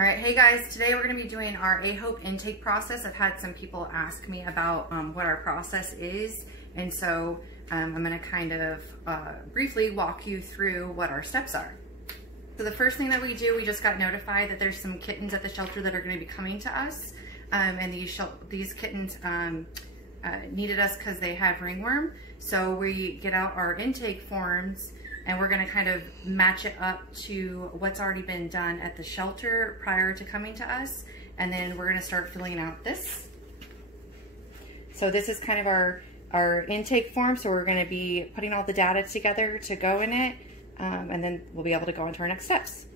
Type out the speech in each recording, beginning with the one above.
All right, hey guys, today we're gonna be doing our A-Hope intake process. I've had some people ask me about what our process is, and so I'm gonna kind of briefly walk you through what our steps are. So the first thing that we do, we just got notified that there's some kittens at the shelter that are gonna be coming to us, and these kittens needed us because they have ringworm. So we get out our intake forms and we're gonna kind of match it up to what's already been done at the shelter prior to coming to us. And then we're gonna start filling out this. So this is kind of our intake form. So we're gonna be putting all the data together to go in it. And then we'll be able to go into our next steps.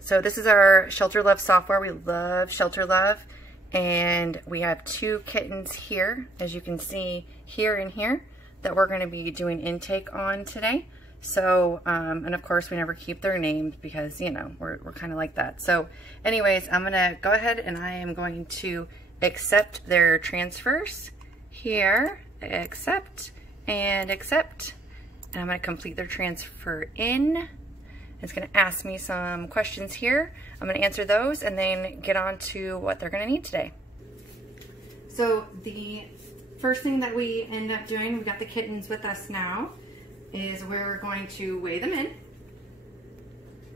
So this is our Shelter Love software. We love Shelter Love. And we have 2 kittens here, as you can see here and here, that we're going to be doing intake on today. So, and of course we never keep their names because, you know, we're kind of like that. So anyways, I'm going to go ahead and I am going to accept their transfers here, accept, and accept. And I'm going to complete their transfer in. It's going to ask me some questions here. I'm going to answer those and then get on to what they're going to need today. So the first thing that we end up doing, we've got the kittens with us now, is we're going to weigh them in.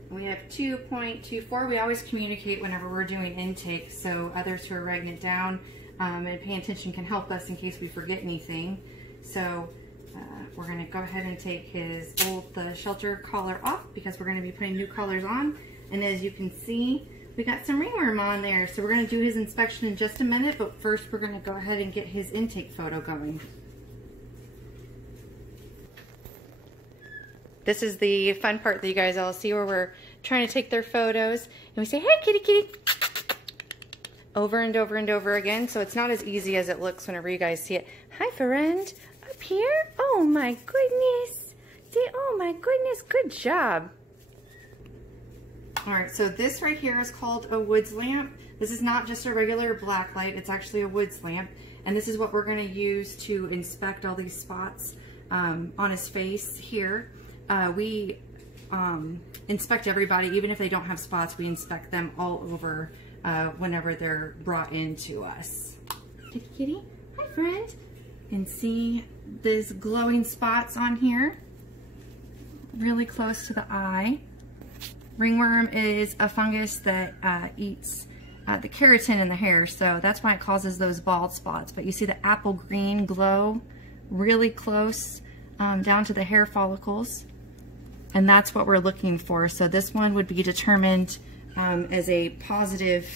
We have 2.24. We always communicate whenever we're doing intake, so others who are writing it down and paying attention can help us in case we forget anything. So we're going to go ahead and take the shelter collar off because we're going to be putting new collars on. And as you can see, we got some ringworm on there. So we're going to do his inspection in just a minute, but first we're going to go ahead and get his intake photo going. This is the fun part that you guys all see where we're trying to take their photos and we say, hey kitty kitty, over and over and over again. So it's not as easy as it looks whenever you guys see it. Hi friend. Up here? Oh my goodness. See, oh my goodness, good job. All right, so this right here is called a woods lamp. This is not just a regular black light, it's actually a woods lamp. And this is what we're gonna use to inspect all these spots on his face here. We inspect everybody, even if they don't have spots, we inspect them all over whenever they're brought into us. Kitty kitty, hi friend. And see these glowing spots on here, really close to the eye. Ringworm is a fungus that eats the keratin in the hair, so that's why it causes those bald spots. But you see the apple green glow really close down to the hair follicles, and that's what we're looking for. So this one would be determined as a positive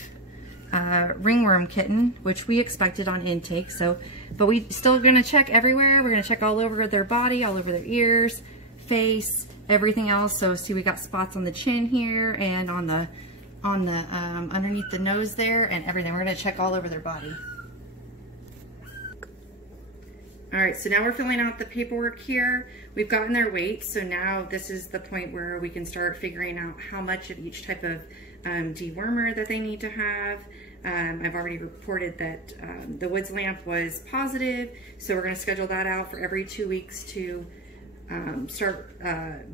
ringworm kitten, which we expected on intake. So, but we still going to check everywhere. We're going to check all over their body, all over their ears, face, everything else. So see, we got spots on the chin here and on the underneath the nose there and everything. We're going to check all over their body. All right, so now we're filling out the paperwork here. We've gotten their weight, so now this is the point where we can start figuring out how much of each type of dewormer that they need to have. I've already reported that the woods lamp was positive, so we're going to schedule that out for every 2 weeks to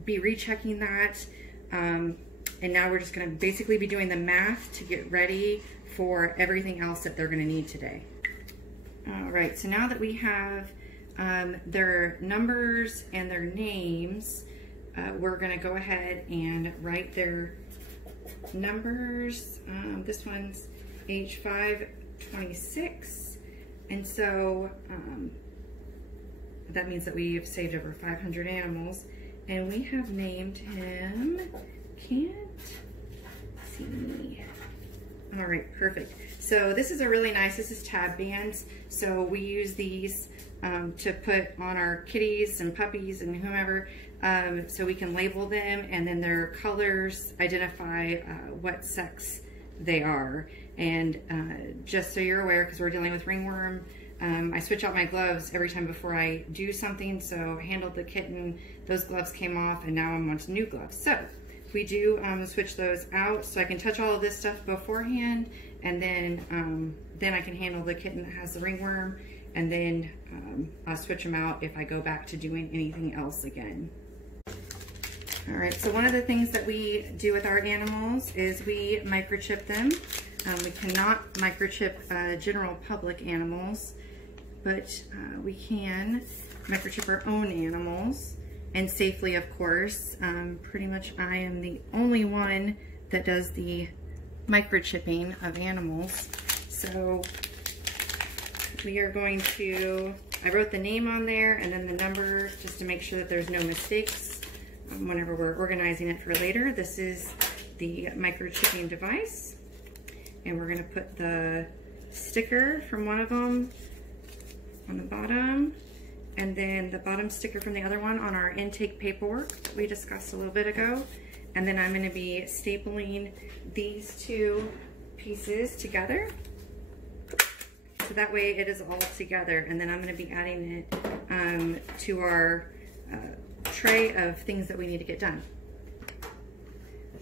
be rechecking that. And now we're just going to basically be doing the math to get ready for everything else that they're going to need today. All right, so now that we have their numbers and their names, we're going to go ahead and write their numbers. This one's age 526, and so that means that we've saved over 500 animals, and we have named him see. All right, perfect. So this is this is tab bands. So we use these to put on our kitties and puppies and whomever, so we can label them, and then their colors identify what sex they are. And just so you're aware, because we're dealing with ringworm, I switch out my gloves every time before I do something. So I handled the kitten, those gloves came off, and now I'm on to new gloves. So we do switch those out so I can touch all of this stuff beforehand, and then I can handle the kitten that has the ringworm, and then I'll switch them out if I go back to doing anything else again. All right, so one of the things that we do with our animals is we microchip them. We cannot microchip general public animals, but we can microchip our own animals, and safely, of course. Pretty much I am the only one that does the microchipping of animals. So we are going to, I wrote the name on there and then the number just to make sure that there's no mistakes whenever we're organizing it for later. This is the microchipping device, and we're going to put the sticker from one of them on the bottom, and then the bottom sticker from the other one on our intake paperwork that we discussed a little bit ago. And then I'm going to be stapling these two pieces together, so that way it is all together. And then I'm going to be adding it to our tray of things that we need to get done.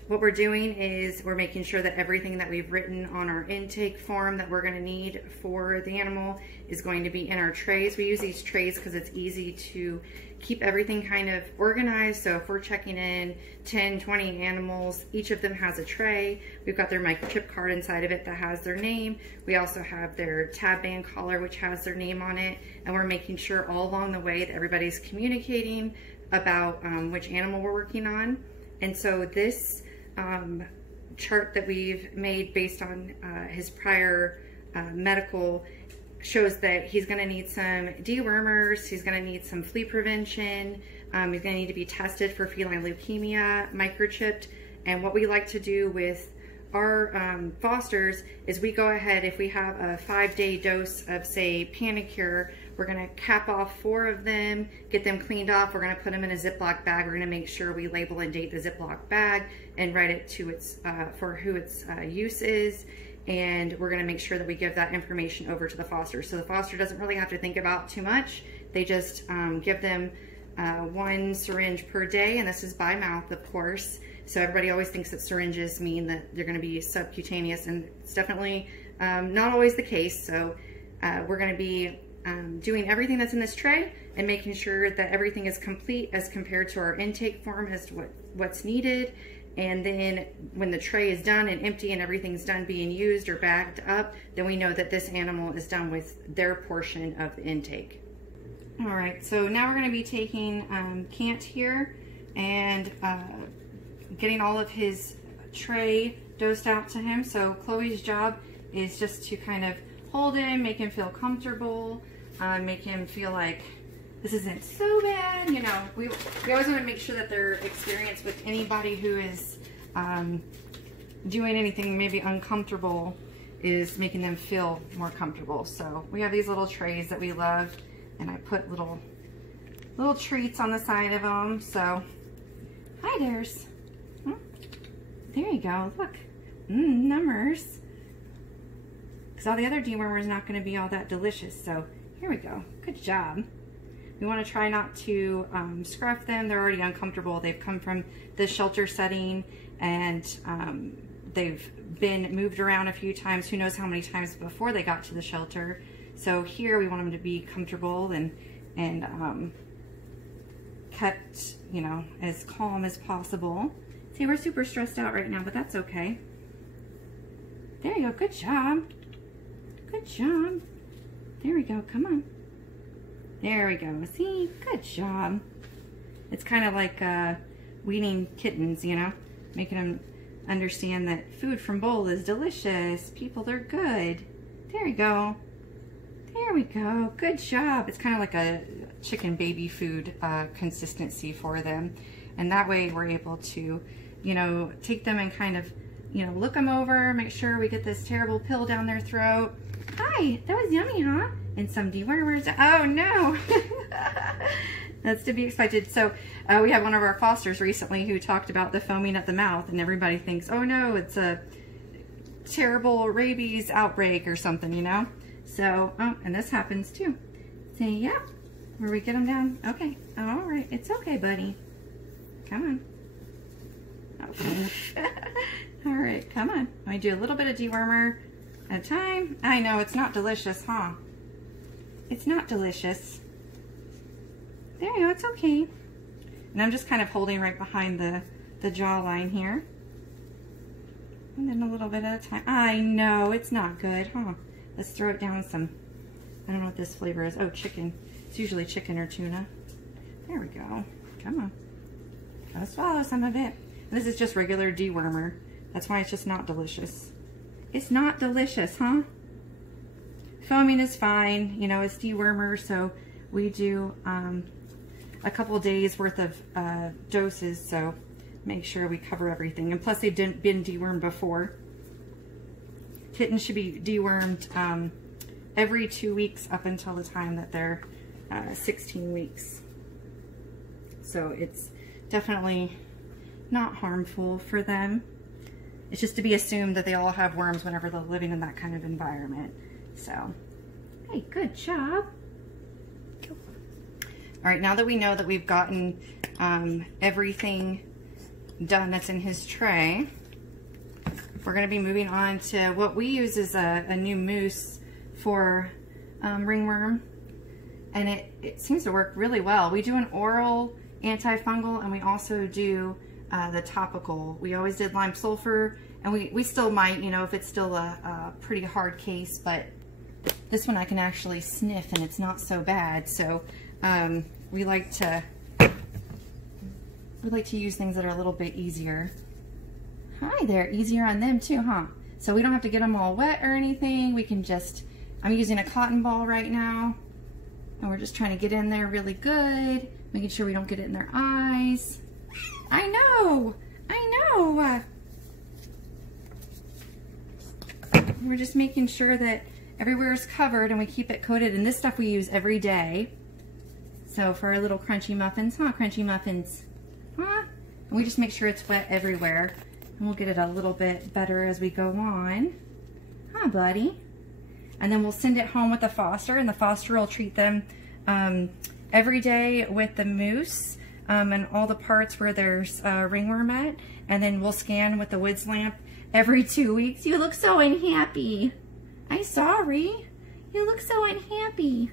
What we're doing is we're making sure that everything that we've written on our intake form that we're going to need for the animal is going to be in our trays. We use these trays because it's easy to keep everything kind of organized. So if we're checking in 10, 20 animals, each of them has a tray. We've got their microchip card inside of it that has their name. We also have their tab band collar, which has their name on it. And we're making sure all along the way that everybody's communicating about which animal we're working on. And so this chart that we've made based on his prior medical shows that he's going to need some dewormers, he's going to need some flea prevention, he's going to need to be tested for feline leukemia, microchipped. And what we like to do with our fosters is we go ahead, if we have a 5-day dose of, say, Panicure, we're going to cap off 4 of them, get them cleaned off. We're going to put them in a Ziploc bag. We're going to make sure we label and date the Ziploc bag and write it to its for who its use is. And we're going to make sure that we give that information over to the foster. So the foster doesn't really have to think about too much. They just give them 1 syringe per day, and this is by mouth, of course. So everybody always thinks that syringes mean that they're going to be subcutaneous, and it's definitely not always the case. So we're going to be doing everything that's in this tray and making sure that everything is complete as compared to our intake form as to what's needed. And then when the tray is done and empty and everything's done being used or bagged up, then we know that this animal is done with their portion of the intake. All right, so now we're going to be taking Kitten here and getting all of his tray dosed out to him. So Chloe's job is just to kind of hold him, make him feel comfortable, make him feel like this isn't so bad. You know, we always want to make sure that their experience with anybody who is doing anything maybe uncomfortable is making them feel more comfortable. So we have these little trays that we love, and I put little treats on the side of them. So, hi there's. There you go, look, numbers. Because all the other dewormer is not going to be all that delicious. So here we go, good job. We want to try not to scruff them. They're already uncomfortable. They've come from the shelter setting, and they've been moved around a few times, who knows how many times before they got to the shelter. So here we want them to be comfortable and kept, you know, as calm as possible. See, we're super stressed out right now, but that's okay. There you go, good job. Good job. There we go, come on. There we go, see, good job. It's kind of like weaning kittens, you know, making them understand that food from bowl is delicious. People, they're good. There we go. There we go, good job. It's kind of like a chicken baby food consistency for them. And that way we're able to, you know, take them and kind of, you know, look them over, make sure we get this terrible pill down their throat. Hi, that was yummy, huh? And some dewormers. Oh no. That's to be expected. So we had one of our fosters recently who talked about the foaming at the mouth, and everybody thinks, oh no, it's a terrible rabies outbreak or something, you know? So, oh, and this happens too. Say, yeah, where we get them down. Okay, all right, it's okay, buddy. Come on. Oh. All right, come on. I do a little bit of dewormer at a time. I know, it's not delicious, huh? It's not delicious. There you go, it's okay. And I'm just kind of holding right behind the jawline here. And then a little bit at a time. I know, it's not good, huh? Let's throw it down some, I don't know what this flavor is. Oh, chicken. It's usually chicken or tuna. There we go. Come on. Gotta swallow some of it. And this is just regular dewormer. That's why it's just not delicious. It's not delicious, huh? Foaming is fine. You know, it's dewormer, so we do a couple days worth of doses, so make sure we cover everything. And plus, they've been dewormed before. Kittens should be dewormed every 2 weeks up until the time that they're 16 weeks. So it's definitely not harmful for them. It's just to be assumed that they all have worms whenever they're living in that kind of environment. So, hey, good job. Cool. All right, now that we know that we've gotten everything done that's in his tray, we're going to be moving on to what we use is a new mousse for ringworm, and it seems to work really well. We do an oral antifungal, and we also do the topical. We always did lime sulfur, and we still might, you know, if it's still a pretty hard case, but this one I can actually sniff and it's not so bad. So we like to use things that are a little bit easier. Hi there, easier on them too, huh? So we don't have to get them all wet or anything. We can just, I'm using a cotton ball right now, and we're just trying to get in there really good, making sure we don't get it in their eyes. I know. We're just making sure that everywhere is covered and we keep it coated. And this stuff we use every day. So for our little crunchy muffins, huh? Crunchy muffins, huh? And we just make sure it's wet everywhere. And we'll get it a little bit better as we go on. Huh, buddy? And then we'll send it home with the foster, and the foster will treat them every day with the mousse and all the parts where there's ringworm at. And then we'll scan with the Woods lamp every 2 weeks. You look so unhappy. I'm sorry. You look so unhappy.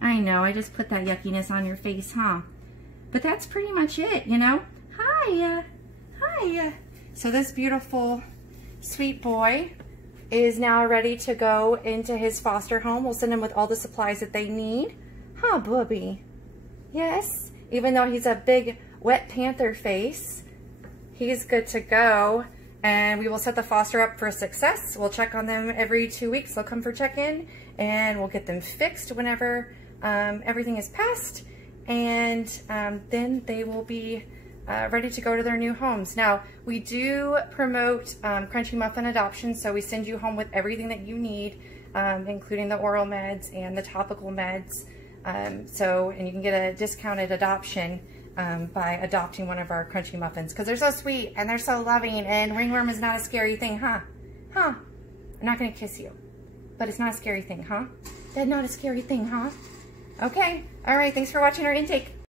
I know, I just put that yuckiness on your face, huh? But that's pretty much it, you know? Hi. Hi. So this beautiful, sweet boy is now ready to go into his foster home. We'll send him with all the supplies that they need. Huh, Bubby? Yes? Even though he's a big, wet panther face, he's good to go. And we will set the foster up for success. We'll check on them every 2 weeks. They'll come for check-in, and we'll get them fixed whenever everything is passed. And then they will be ready to go to their new homes. Now, we do promote Crunchy Muffin adoption, so we send you home with everything that you need, including the oral meds and the topical meds. And you can get a discounted adoption by adopting one of our Crunchy Muffins, because they're so sweet and they're so loving, and ringworm is not a scary thing, huh? Huh? I'm not gonna kiss you, but it's not a scary thing, huh? That's not a scary thing, huh? Okay, all right, thanks for watching our intake.